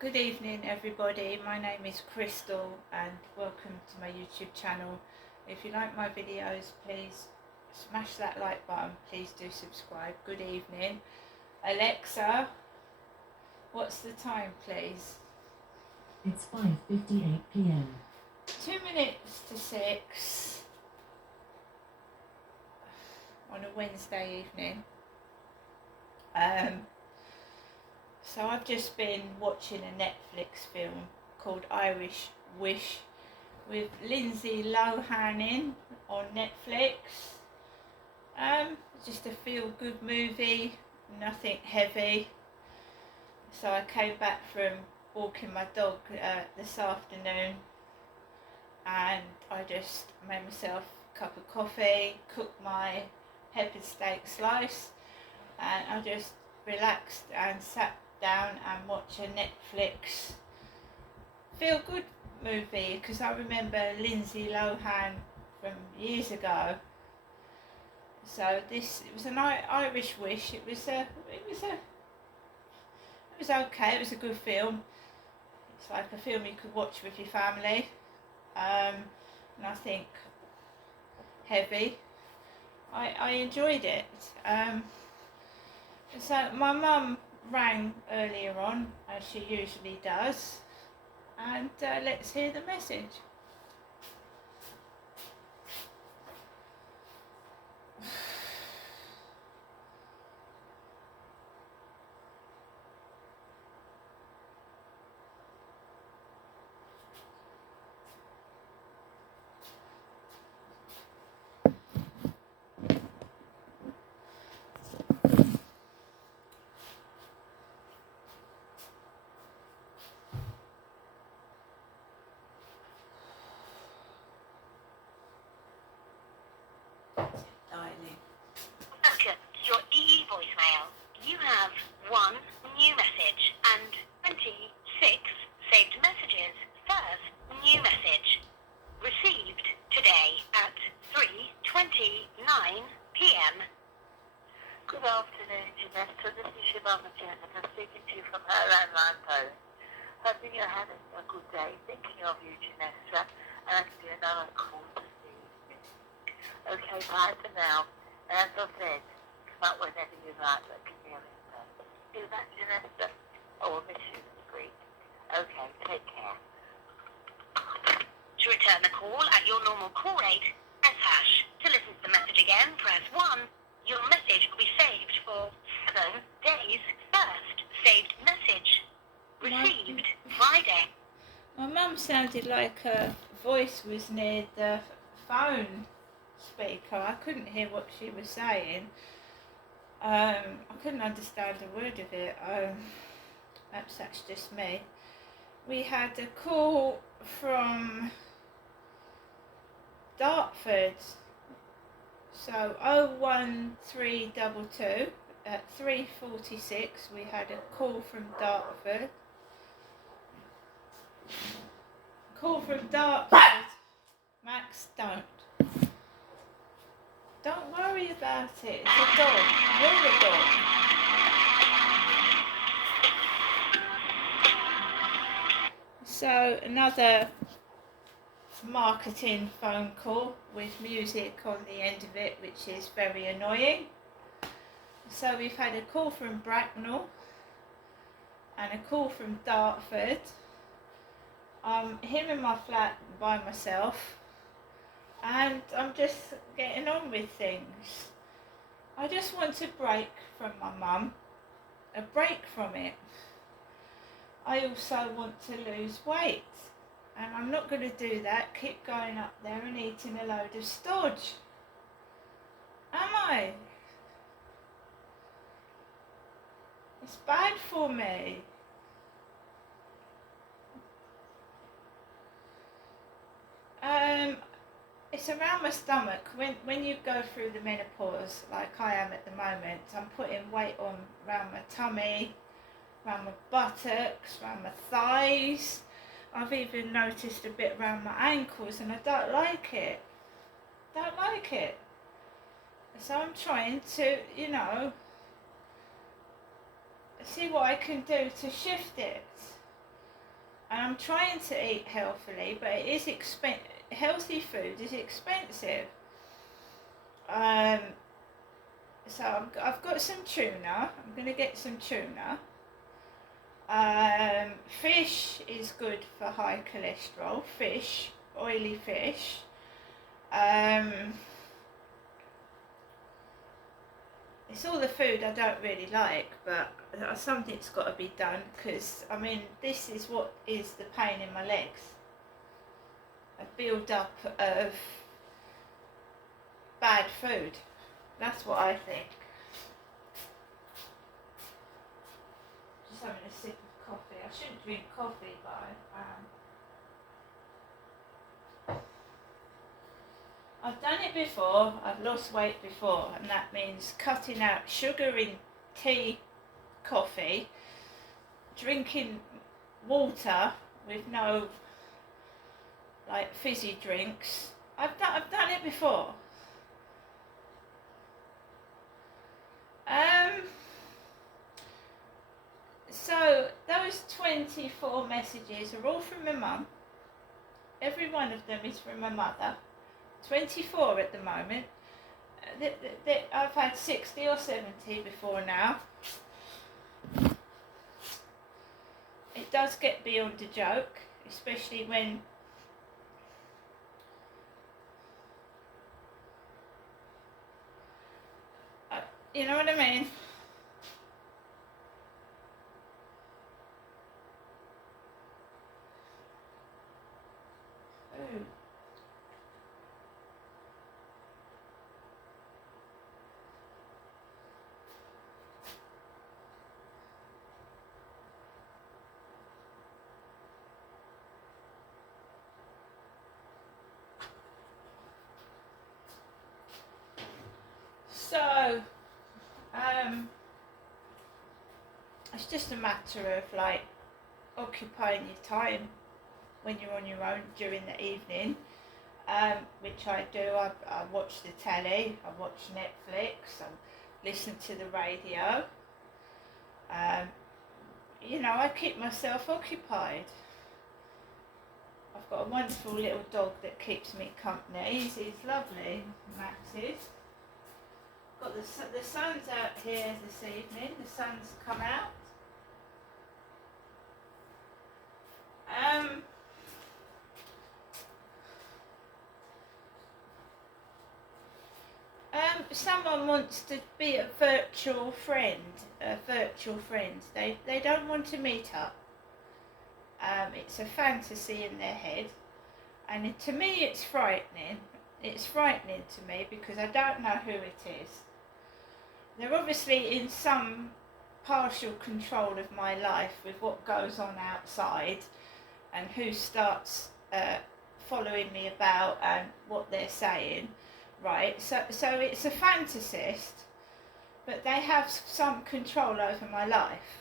Good evening everybody, my name is Crystal and welcome to my YouTube channel. If you like my videos, please smash that like button, please do subscribe. Good evening. Alexa, what's the time please? It's 5:58 p.m. 2 minutes to 6 on a Wednesday evening. So I've just been watching a Netflix film called Irish Wish with Lindsay Lohan in on Netflix. Just a feel-good movie, nothing heavy. So I came back from walking my dog this afternoon and I just made myself a cup of coffee, cooked my pepper steak slice, and I just relaxed and sat down and watched a Netflix feel-good movie because I remember Lindsay Lohan from years ago. So it was an Irish Wish. It was okay. It was a good film. It's like a film you could watch with your family. Nothing heavy. I enjoyed it. So my mum rang earlier on, as she usually does, and let's hear the message. Welcome to your EE voicemail. You have one new message and 26 saved messages. First new message received today at 3:29 p.m. Good afternoon, Janessa. This is your mama Janet. I'm speaking to you from her landline phone. Hoping you're having a good day. Thinking of you, Janessa, and I'll give you another call this evening. Okay, bye for now. As I said, come up whenever you like, but give me a ring first. Do that, Janessa. I will miss you this week. Okay, take care. To return the call at your normal call rate, press hash. To listen to the message again, press 1. Your message will be saved for 7 days. First saved message received Friday. My mum sounded like her voice was near the phone speaker. I couldn't hear what she was saying. I couldn't understand a word of it. Perhaps that's just me. We had a call from Dartford. So 01322 at 3:46 we had a call from Dartford. Call from Dartford. Max, don't worry about it. It's a dog. You're a dog. So another marketing phone call with music on the end of it, which is very annoying. So we've had a call from Bracknell and a call from Dartford. I'm here in my flat by myself and I'm just getting on with things. I just want a break from my mum, a break from it. I also want to lose weight, and I'm not going to do that, keep going up there and eating a load of stodge. Am I? It's bad for me. It's around my stomach. When you go through the menopause, like I am at the moment, I'm putting weight on around my tummy, around my buttocks, around my thighs. I've even noticed a bit around my ankles and I don't like it. Don't like it. So I'm trying to, see what I can do to shift it. and I'm trying to eat healthily, but it is healthy food is expensive. So I've got some tuna. I'm going to get some tuna. Fish is good for high cholesterol. Fish, oily fish. It's all the food I don't really like, but something's got to be done, because I mean this is what is the pain in my legs. A build up of bad food. That's what I think. Just having a sip of coffee. I shouldn't drink coffee, but I am. I've done it before. I've lost weight before, and that means cutting out sugar in tea, coffee, drinking water with no like fizzy drinks. I've done it before. So those 24 messages are all from my mum. Every one of them is from my mother. 24 at the moment. I've had 60 or 70 before now. It does get beyond a joke, especially when you know what I mean? Ooh. So, it's just a matter of like occupying your time when you're on your own during the evening, which I do. I watch the telly, I watch Netflix, I listen to the radio. You know, I keep myself occupied. I've got a wonderful little dog that keeps me company. He's lovely, Max is. Got the sun's out here this evening. The sun's come out. Someone wants to be a virtual friend. They don't want to meet up. It's a fantasy in their head, and to me it's frightening. It's frightening to me because I don't know who it is. They're obviously in some partial control of my life with what goes on outside and who starts following me about and what they're saying, right? So it's a fantasist, but they have some control over my life,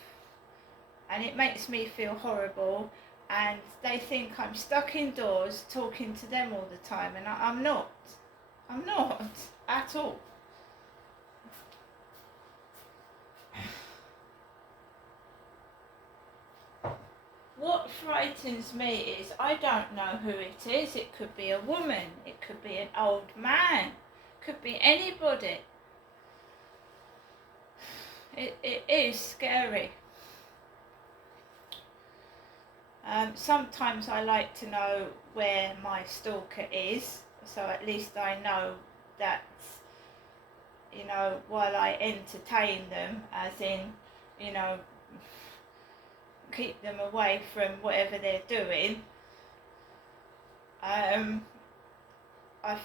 and it makes me feel horrible, and they think I'm stuck indoors talking to them all the time, and I'm not at all. What frightens me is I don't know who it is. It could be a woman, it could be an old man, it could be anybody. It is scary. Sometimes I like to know where my stalker is, so at least I know that, you know, while I entertain them, as in, you know, keep them away from whatever they're doing, I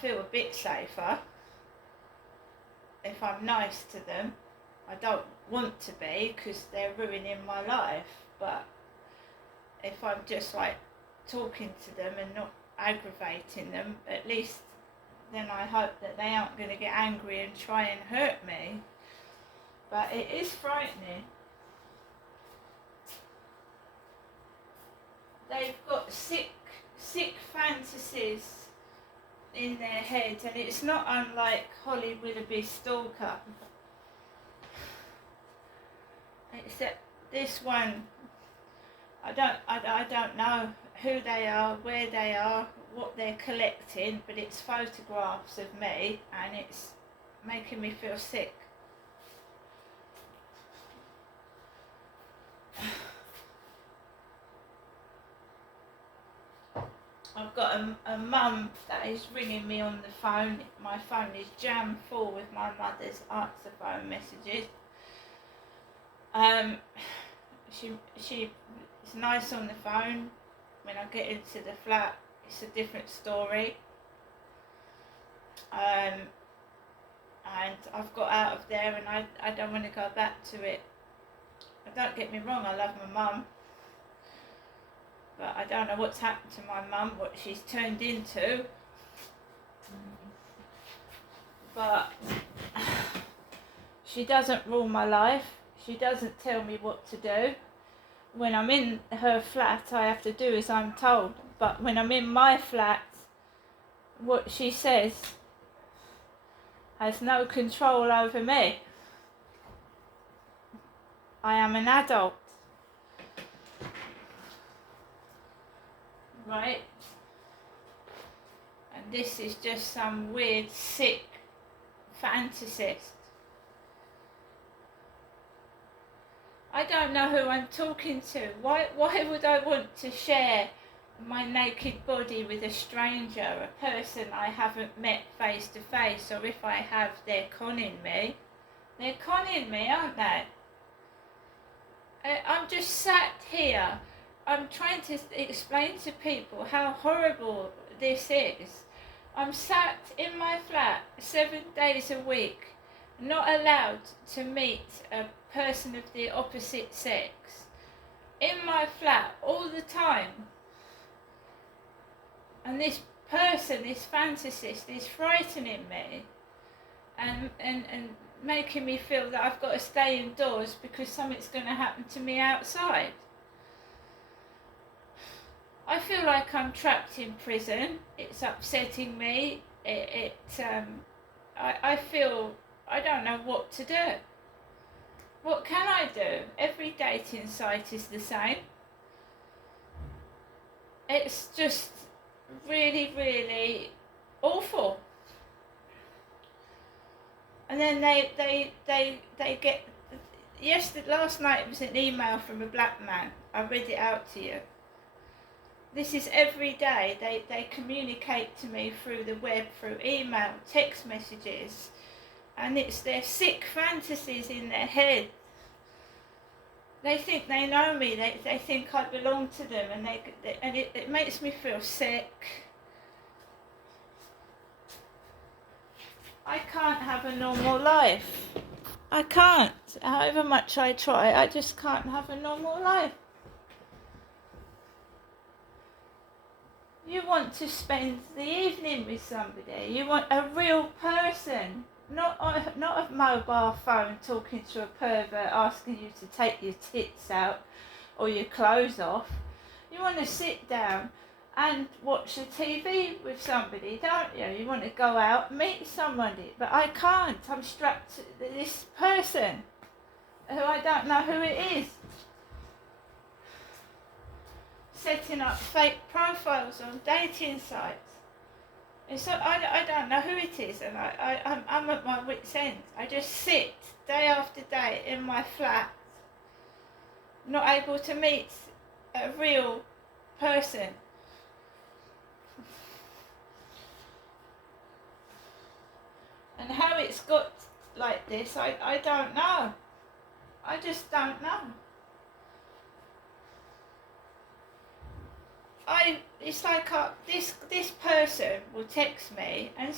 feel a bit safer if I'm nice to them. I don't want to be because they're ruining my life, but if I'm just like talking to them and not aggravating them, at least then I hope that they aren't going to get angry and try and hurt me. But it is frightening. They've got sick fantasies in their head, and it's not unlike Holly Willoughby Stalker. Except this one, I don't know who they are, where they are, what they're collecting, but it's photographs of me and it's making me feel sick. I've got a mum that is ringing me on the phone. My phone is jammed full with my mother's answer phone messages. She's nice on the phone. When I get into the flat, it's a different story. And I've got out of there and I don't want to go back to it. Don't get me wrong, I love my mum. But I don't know what's happened to my mum, what she's turned into. But she doesn't rule my life. She doesn't tell me what to do. When I'm in her flat, I have to do as I'm told. But when I'm in my flat, what she says has no control over me. I am an adult. Right? And this is just some weird, sick fantasist. I don't know who I'm talking to. Why would I want to share my naked body with a stranger, a person I haven't met face to face, or if I have, they're conning me. They're conning me, aren't they? I'm just sat here. I'm trying to explain to people how horrible this is. I'm sat in my flat 7 days a week, not allowed to meet a person of the opposite sex. In my flat all the time. And this person, this fantasist, is frightening me and making me feel that I've got to stay indoors because something's going to happen to me outside. I feel like I'm trapped in prison. It's upsetting me. I feel I don't know what to do. What can I do? Every dating site is the same. It's just really, really awful. And then they get. Last night it was an email from a black man. I read it out to you. This is every day. They communicate to me through the web, through email, text messages, and it's their sick fantasies in their head. They think they know me. They think I belong to them, and it makes me feel sick. I can't have a normal life. I can't. However much I try, I just can't have a normal life. You want to spend the evening with somebody. You want a real person, not a mobile phone talking to a pervert asking you to take your tits out or your clothes off. You want to sit down and watch the TV with somebody, don't you? You want to go out, meet somebody, but I can't. I'm strapped to this person who I don't know who it is. Setting up fake profiles on dating sites. I don't know who it is, and I'm at my wit's end. I just sit day after day in my flat, not able to meet a real person. And how it's got like this, I don't know. I just don't know. It's like this person will text me and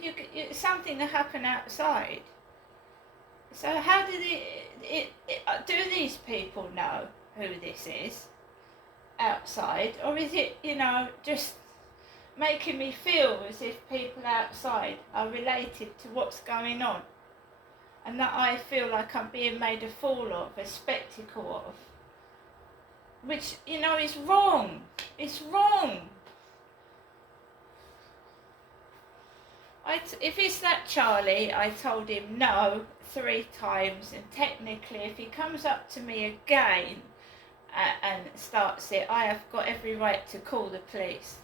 you something that happened outside. So how do do these people know who this is outside, or is it just making me feel as if people outside are related to what's going on, and that I feel like I'm being made a fool of, a spectacle of? Which, is wrong. It's wrong. If it's that Charlie, I told him no 3 times, and technically if he comes up to me again and starts it, I have got every right to call the police.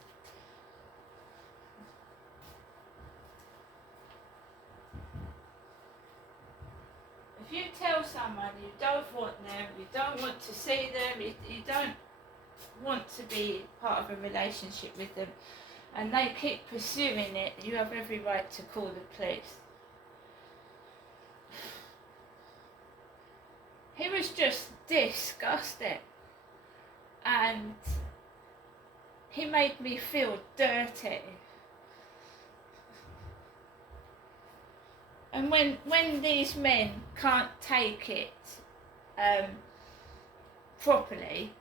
If you tell someone you don't want them, you don't want to see them, you don't want to be part of a relationship with them, and they keep pursuing it, you have every right to call the police. He was just disgusting, and he made me feel dirty. And when these men can't take it properly,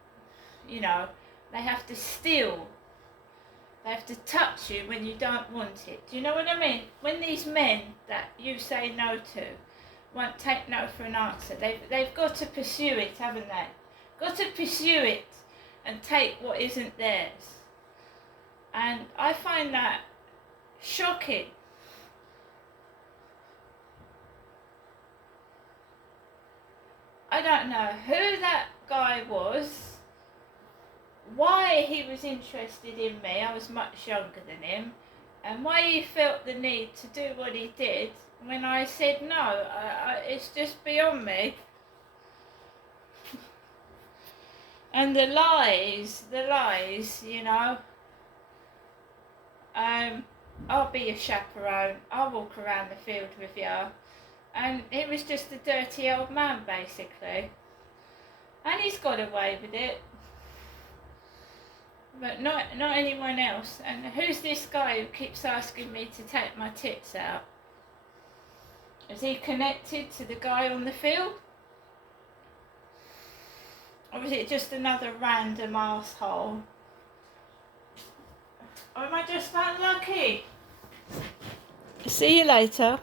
you know, they have to steal, they have to touch you when you don't want it. Do you know what I mean? When these men that you say no to won't take no for an answer, they've got to pursue it, haven't they? Got to pursue it and take what isn't theirs. And I find that shocking. I don't know who that guy was, why he was interested in me, I was much younger than him, and why he felt the need to do what he did when I said no. It's just beyond me. And the lies, you know. I'll be a chaperone, I'll walk around the field with you. And it was just a dirty old man, basically. And he's got away with it. But not anyone else. And who's this guy who keeps asking me to take my tits out? Is he connected to the guy on the field? Or is it just another random arsehole? Or am I just unlucky? See you later.